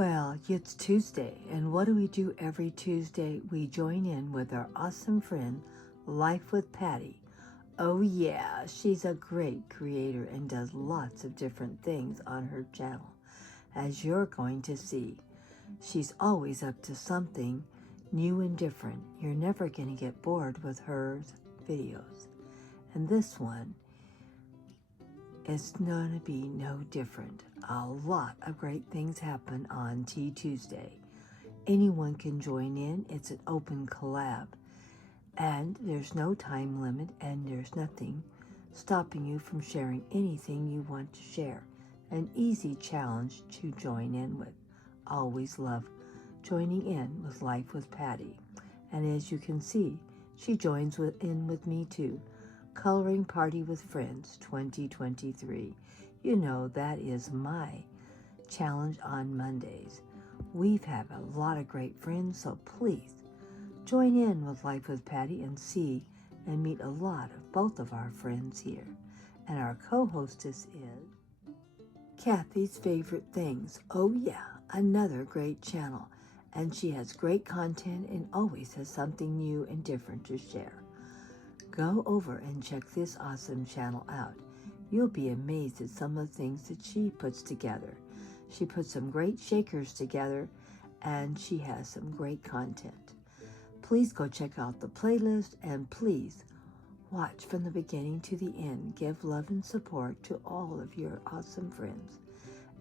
Well, it's Tuesday, and what do we do every Tuesday? We join in with our awesome friend, Life with Patty. Oh yeah, she's a great creator and does lots of different things on her channel, as you're going to see. She's always up to something new and different. You're never going to get bored with her videos. And this one is going to be no different. A lot of great things happen on Tea Tuesday. Anyone can join in. It's an open collab. And there's no time limit, and there's nothing stopping you from sharing anything you want to share. An easy challenge to join in with. Always love joining in with Life with Patty. And as you can see, she joins in with me too. Coloring Party with Friends 2023. You know that is my challenge on Mondays. We've had a lot of great friends, so please join in with Life with Patty and see and meet a lot of both of our friends here. And our co-hostess is Kathy's Favorite Things. Oh yeah, another great channel. And she has great content and always has something new and different to share. Go over and check this awesome channel out. You'll be amazed at some of the things that she puts together. She puts some great shakers together, and she has some great content. Please go check out the playlist, and please watch from the beginning to the end. Give love and support to all of your awesome friends.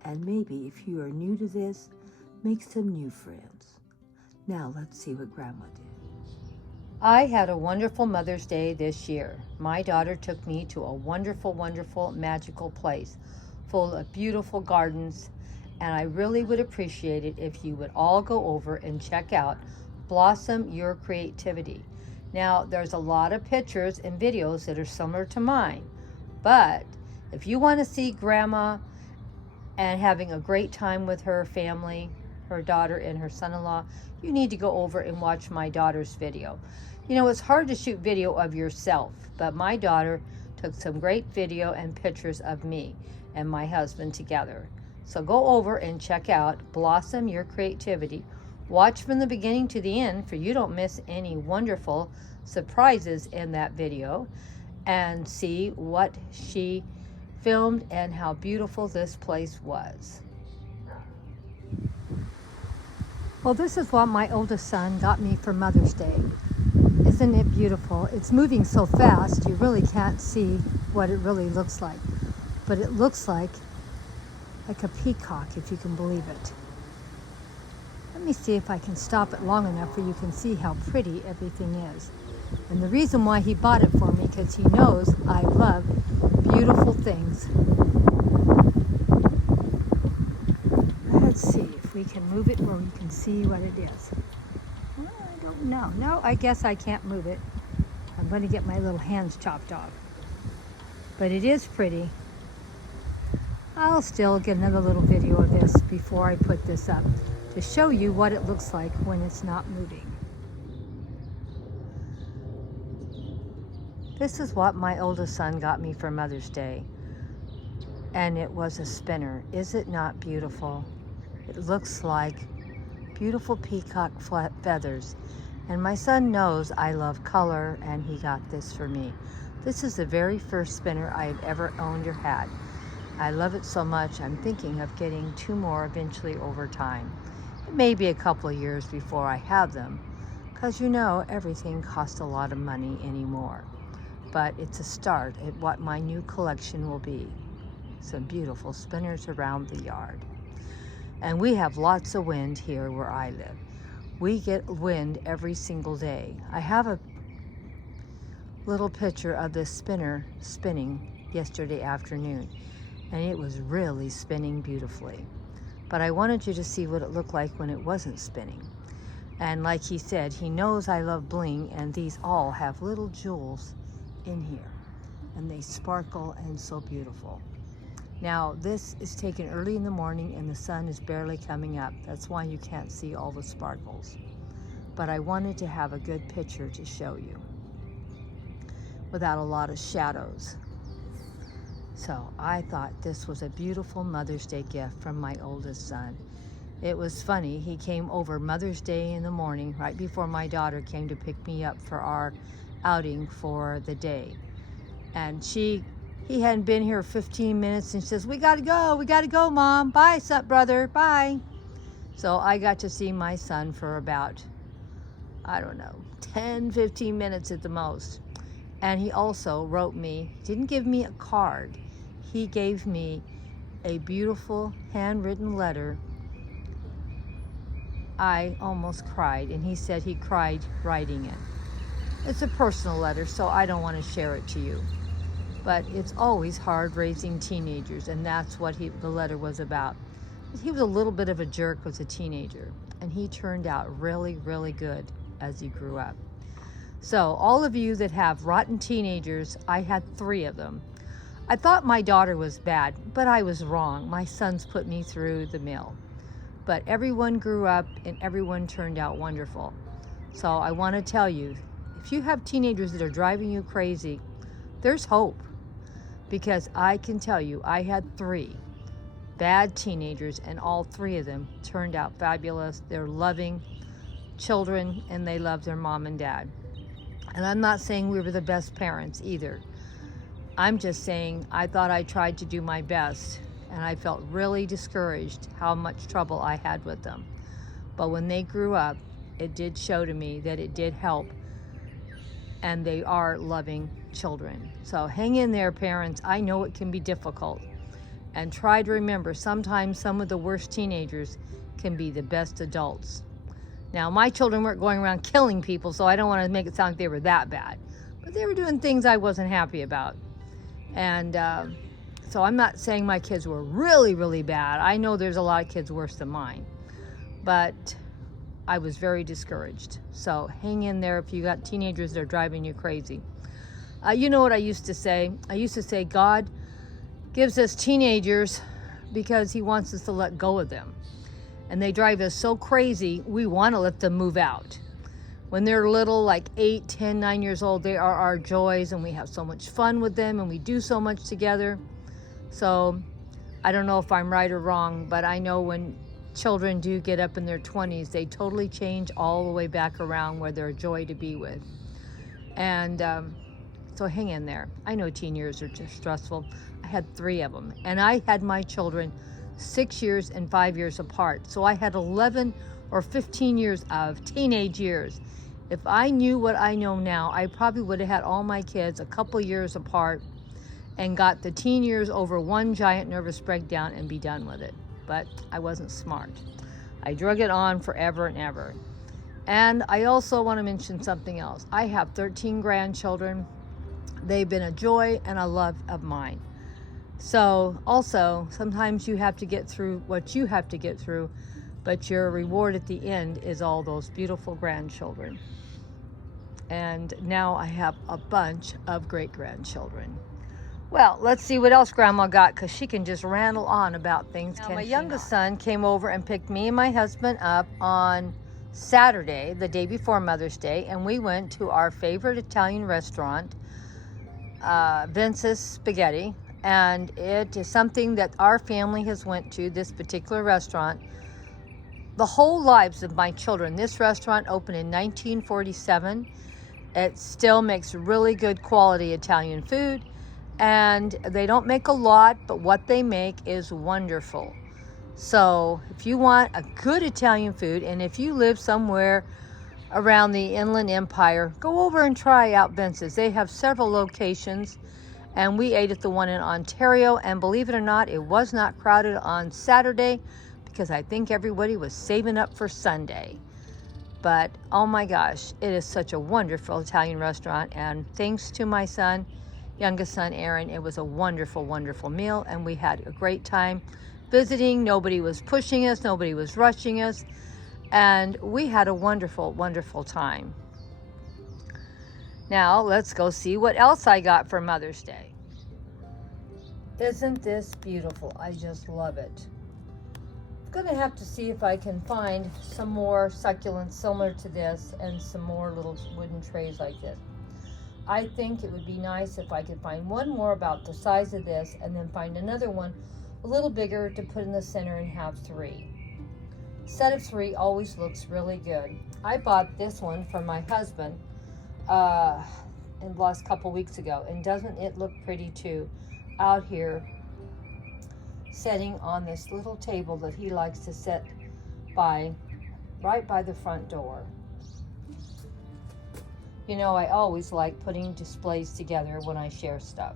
And maybe if you are new to this, make some new friends. Now let's see what Grandma did. I had a wonderful Mother's Day this year. My daughter took me to a wonderful, wonderful, magical place full of beautiful gardens, and I really would appreciate it if you would all go over and check out Blossom Your Creativity. Now, there's a lot of pictures and videos that are similar to mine, but if you want to see Grandma and having a great time with her family, her daughter and her son-in-law, you need to go over and watch my daughter's video. You know, it's hard to shoot video of yourself, but my daughter took some great video and pictures of me and my husband together. So go over and check out Blossom Your Creativity. Watch from the beginning to the end for you don't miss any wonderful surprises in that video, and see what she filmed and how beautiful this place was. Well, this is what my oldest son got me for Mother's Day. Isn't it beautiful? It's moving so fast, you really can't see what it really looks like. But it looks like a peacock, if you can believe it. Let me see if I can stop it long enough where you can see how pretty everything is. And the reason why he bought it for me, because he knows I love beautiful things. Let's see if we can move it where you can see what it is. I don't know. No, I guess I can't move it. I'm going to get my little hands chopped off. But it is pretty. I'll still get another little video of this before I put this up to show you what it looks like when it's not moving. This is what my oldest son got me for Mother's Day. And it was a spinner. Is it not beautiful? It looks like beautiful peacock feathers. And my son knows I love color, and he got this for me. This is the very first spinner I have ever owned or had. I love it so much, I'm thinking of getting 2 more eventually over time. It may be a couple of years before I have them, because you know everything costs a lot of money anymore. But it's a start at what my new collection will be. Some beautiful spinners around the yard. And we have lots of wind here where I live. We get wind every single day. I have a little picture of this spinner spinning yesterday afternoon, and it was really spinning beautifully. But I wanted you to see what it looked like when it wasn't spinning. And like he said, he knows I love bling, and these all have little jewels in here, and they sparkle and so beautiful. Now, this is taken early in the morning and the sun is barely coming up. That's why you can't see all the sparkles. But I wanted to have a good picture to show you without a lot of shadows. So I thought this was a beautiful Mother's Day gift from my oldest son. It was funny. He came over Mother's Day in the morning, right before my daughter came to pick me up for our outing for the day. And he hadn't been here 15 minutes, and she says, we gotta go, Mom. Bye, brother, bye. So I got to see my son for about, I don't know, 10, 15 minutes at the most. And he also wrote me, didn't give me a card, he gave me a beautiful handwritten letter. I almost cried, and he said he cried writing it. It's a personal letter, so I don't want to share it to you. But it's always hard raising teenagers, and that's what the letter was about. He was a little bit of a jerk as a teenager, and he turned out really, really good as he grew up. So all of you that have rotten teenagers, I had 3 of them. I thought my daughter was bad, but I was wrong. My sons put me through the mill. But everyone grew up and everyone turned out wonderful. So I want to tell you, if you have teenagers that are driving you crazy, there's hope. Because I can tell you, I had 3 bad teenagers, and all 3 of them turned out fabulous. They're loving children, and they love their mom and dad. And I'm not saying we were the best parents either. I'm just saying I thought I tried to do my best, and I felt really discouraged how much trouble I had with them. But when they grew up, it did show to me that it did help, and they are loving children. So hang in there, parents. I know it can be difficult. And try to remember, sometimes some of the worst teenagers can be the best adults. Now, my children weren't going around killing people, so I don't want to make it sound like they were that bad. But they were doing things I wasn't happy about. And so I'm not saying my kids were really, really bad. I know there's a lot of kids worse than mine. But I was very discouraged. So hang in there if you got teenagers that are driving you crazy. You know what I used to say? I used to say God gives us teenagers because he wants us to let go of them. And they drive us so crazy, we want to let them move out. When they're little, like 8, 10, 9 years old, they are our joys, and we have so much fun with them, and we do so much together. So I don't know if I'm right or wrong, but I know when children do get up in their 20s, they totally change all the way back around where they're a joy to be with. And so hang in there. I know teen years are just stressful. I had 3 of them, and I had my children 6 years and 5 years apart. So I had 11 or 15 years of teenage years. If I knew what I know now, I probably would have had all my kids a couple years apart and got the teen years over one giant nervous breakdown and be done with it. But I wasn't smart. I drug it on forever and ever. And I also want to mention something else. I have 13 grandchildren. They've been a joy and a love of mine. So also, sometimes you have to get through what you have to get through, but your reward at the end is all those beautiful grandchildren. And now I have a bunch of great-grandchildren. Well, let's see what else Grandma got, because she can just rattle on about things. Now, my youngest son came over and picked me and my husband up on Saturday, the day before Mother's Day, and we went to our favorite Italian restaurant, Vince's Spaghetti. And it is something that our family has went to, this particular restaurant, the whole lives of my children. This restaurant opened in 1947. It still makes really good quality Italian food, and they don't make a lot, but what they make is wonderful. So if you want a good Italian food, and if you live somewhere around the Inland Empire, go over and try out Vince's. They have several locations. And we ate at the one in Ontario, and believe it or not, it was not crowded on Saturday because I think everybody was saving up for Sunday. But oh my gosh, it is such a wonderful Italian restaurant, and thanks to my son, youngest son Aaron, it was a wonderful, wonderful meal, and we had a great time visiting. Nobody was pushing us, nobody was rushing us, and we had a wonderful, wonderful time. Now, let's go see what else I got for Mother's Day. Isn't this beautiful? I just love it. I'm going to have to see if I can find some more succulents similar to this and some more little wooden trays like this. I think it would be nice if I could find one more about the size of this and then find another one a little bigger to put in the center and have 3. Set of 3 always looks really good. I bought this one from my husband in the last couple weeks ago, and doesn't it look pretty too? Out here, setting on this little table that he likes to set right by the front door. You know, I always like putting displays together when I share stuff.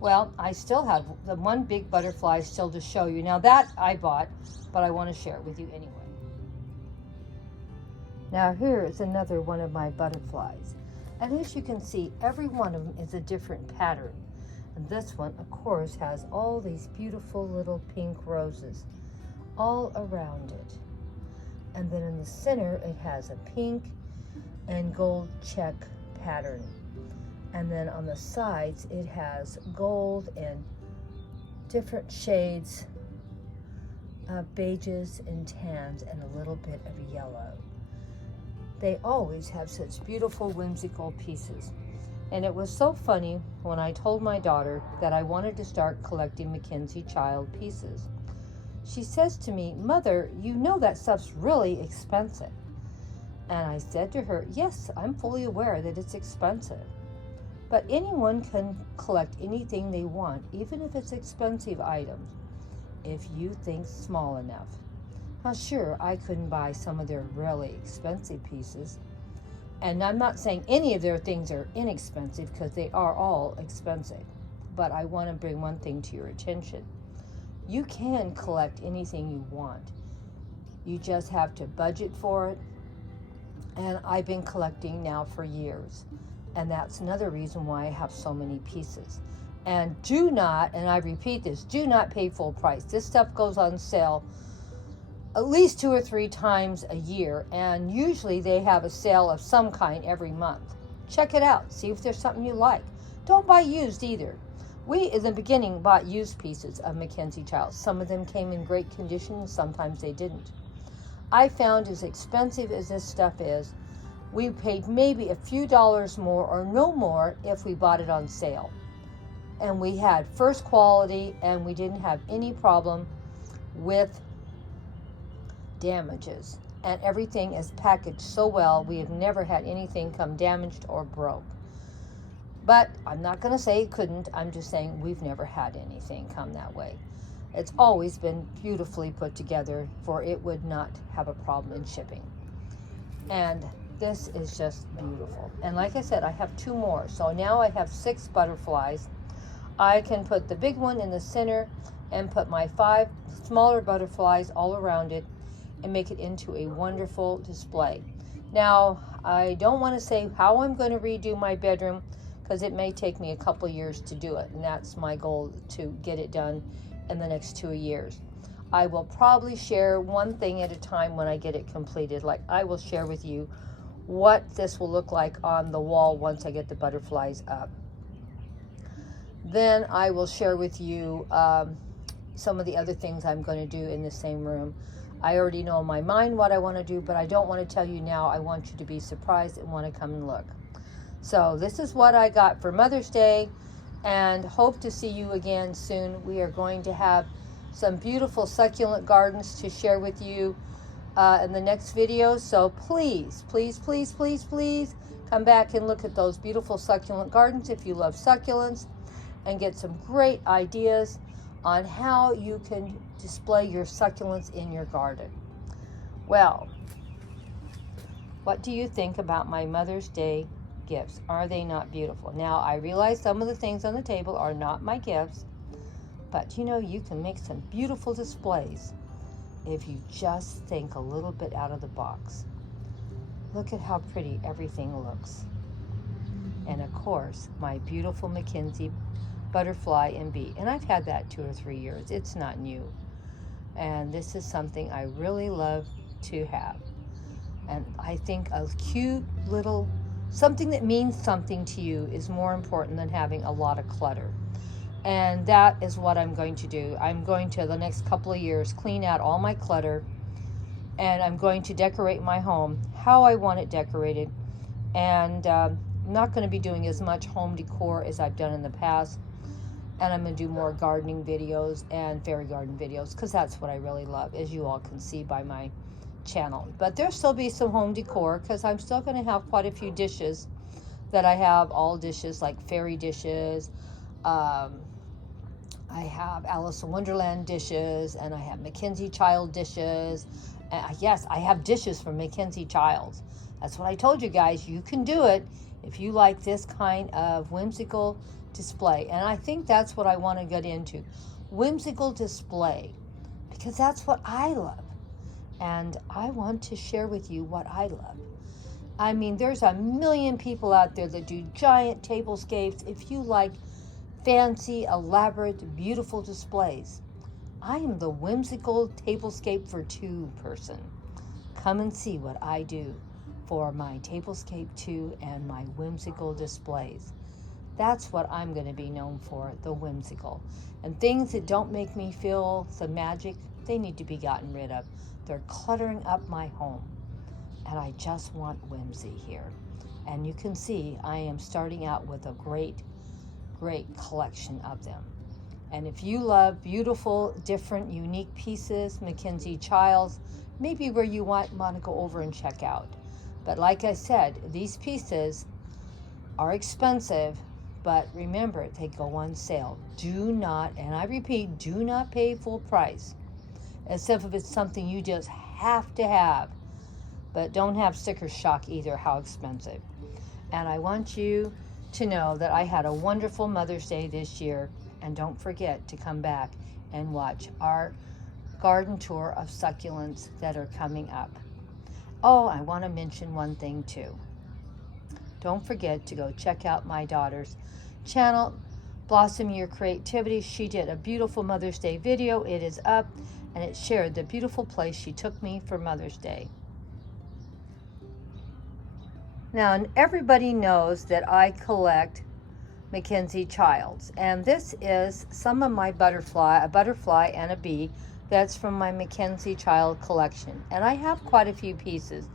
Well, I still have the one big butterfly still to show you. Now that I bought, but I want to share it with you anyway. Now here is another one of my butterflies. And as you can see, every one of them is a different pattern. And this one, of course, has all these beautiful little pink roses all around it. And then in the center, it has a pink and gold check pattern. And then on the sides, it has gold and different shades of beiges and tans and a little bit of yellow. They always have such beautiful, whimsical pieces. And it was so funny when I told my daughter that I wanted to start collecting Mackenzie Child pieces. She says to me, "Mother, you know that stuff's really expensive." And I said to her, "Yes, I'm fully aware that it's expensive. But anyone can collect anything they want, even if it's expensive items, if you think small enough." Now, sure, I couldn't buy some of their really expensive pieces. And I'm not saying any of their things are inexpensive, because they are all expensive. But I want to bring one thing to your attention. You can collect anything you want. You just have to budget for it. And I've been collecting now for years. And that's another reason why I have so many pieces. And do not, and I repeat this, do not pay full price. This stuff goes on sale at least 2 or 3 times a year, and usually they have a sale of some kind every month. Check it out, see if there's something you like. Don't buy used either. We, in the beginning, bought used pieces of Mackenzie Child. Some of them came in great condition, sometimes they didn't. I found as expensive as this stuff is, we paid maybe a few dollars more or no more if we bought it on sale. And we had first quality, and we didn't have any problem with damages. And everything is packaged so well, we have never had anything come damaged or broke. But I'm not going to say it couldn't. I'm just saying we've never had anything come that way. It's always been beautifully put together, for it would not have a problem in shipping. And this is just beautiful. And like I said, I have 2 more. So now I have 6 butterflies. I can put the big one in the center and put my 5 smaller butterflies all around it and make it into a wonderful display. Now, I don't want to say how I'm going to redo my bedroom, because it may take me a couple years to do it, and that's my goal, to get it done in the next 2 years. I will probably share one thing at a time when I get it completed. Like, I will share with you what this will look like on the wall once I get the butterflies up. Then I will share with you some of the other things I'm going to do in the same room. I already know in my mind what I want to do, but I don't want to tell you now. I want you to be surprised and want to come and look. So this is what I got for Mother's Day, and hope to see you again soon. We are going to have some beautiful succulent gardens to share with you in the next video. So please, please, please, please, please come back and look at those beautiful succulent gardens if you love succulents, and get some great ideas on how you can display your succulents in your garden. Well, what do you think about my Mother's Day gifts? Are they not beautiful? Now, I realize some of the things on the table are not my gifts, but you know, you can make some beautiful displays if you just think a little bit out of the box. Look at how pretty everything looks. And of course, my beautiful Mackenzie butterfly and bee. And I've had that 2 or 3 years. It's not new. And this is something I really love to have. And I think a cute little something that means something to you is more important than having a lot of clutter. And that is what I'm going to do. I'm going to, the next couple of years, clean out all my clutter, and I'm going to decorate my home how I want it decorated. And I'm not going to be doing as much home decor as I've done in the past. And I'm going to do more gardening videos and fairy garden videos, because that's what I really love, as you all can see by my channel. But there'll still be some home decor, because I'm still going to have quite a few dishes that I have, all dishes like fairy dishes. I have Alice in Wonderland dishes, and I have Mackenzie Child dishes. And yes, I have dishes from Mackenzie Childs. That's what I told you guys. You can do it if you like this kind of whimsical display. And I think that's what I want to get into. Whimsical display. Because that's what I love. And I want to share with you what I love. I mean, there's a million people out there that do giant tablescapes. If you like fancy, elaborate, beautiful displays, I am the whimsical tablescape for two person. Come and see what I do for my tablescape 2 and my whimsical displays. That's what I'm going to be known for, the whimsical. And things that don't make me feel the magic, they need to be gotten rid of. They're cluttering up my home. And I just want whimsy here. And you can see I am starting out with a great collection of them. And if you love beautiful, different, unique pieces, Mackenzie Childs, maybe where you want to go over and check out. But like I said, these pieces are expensive, but remember, they go on sale. Do not, and I repeat, do not pay full price, except if it's something you just have to have. But don't have sticker shock either, how expensive. And I want you to know that I had a wonderful Mother's Day this year. And don't forget to come back and watch our garden tour of succulents that are coming up. Oh, I want to mention one thing too. Don't forget to go check out my daughter's channel, Blossom Your Creativity. She did a beautiful Mother's Day video. It is up, and it shared the beautiful place she took me for Mother's Day. Now, everybody knows that I collect Mackenzie Childs, and this is some of my butterfly, a butterfly and a bee that's from my Mackenzie Child collection. And I have quite a few pieces,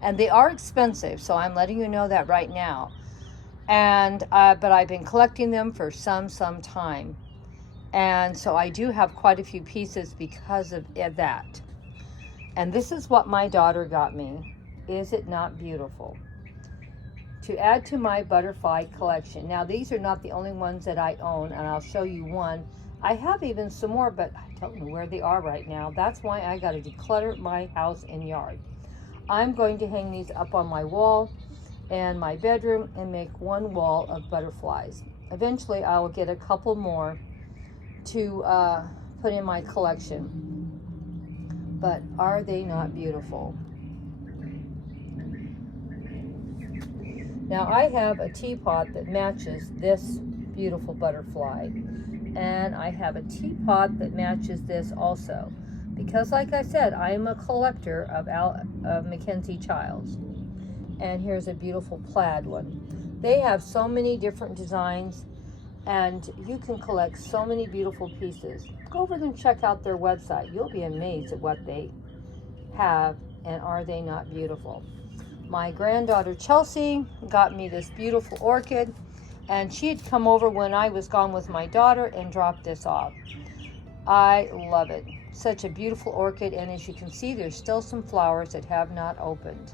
and they are expensive, so I'm letting you know that right now. And but I've been collecting them for some time, and so I do have quite a few pieces because of that. And this is what my daughter got me. Is it not beautiful? To add to my butterfly collection. Now, these are not the only ones that I own, and I'll show you one. I have even some more, but I don't know where they are right now. That's why I got to declutter my house and yard. I'm going to hang these up on my wall and my bedroom and make one wall of butterflies. Eventually, I will get a couple more to put in my collection. But are they not beautiful? Now, I have a teapot that matches this beautiful butterfly, and I have a teapot that matches this also, because like I said, I am a collector of Mackenzie Childs. And here's a beautiful plaid one. They have so many different designs, and you can collect so many beautiful pieces. Go over and check out their website. You'll be amazed at what they have, and are they not beautiful? My granddaughter Chelsea got me this beautiful orchid, and she had come over when I was gone with my daughter and dropped this off. I love it. Such a beautiful orchid, and as you can see, there's still some flowers that have not opened.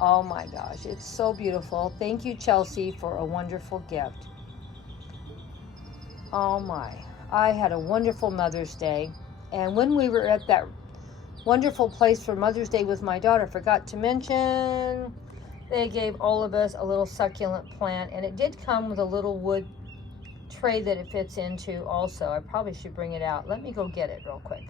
Oh my gosh, it's so beautiful. Thank you, Chelsea, for a wonderful gift. Oh my, I had a wonderful Mother's Day, and when we were at that wonderful place for Mother's Day with my daughter, forgot to mention, they gave all of us a little succulent plant, and it did come with a little wood tray that it fits into also. I probably should bring it out. Let me go get it real quick.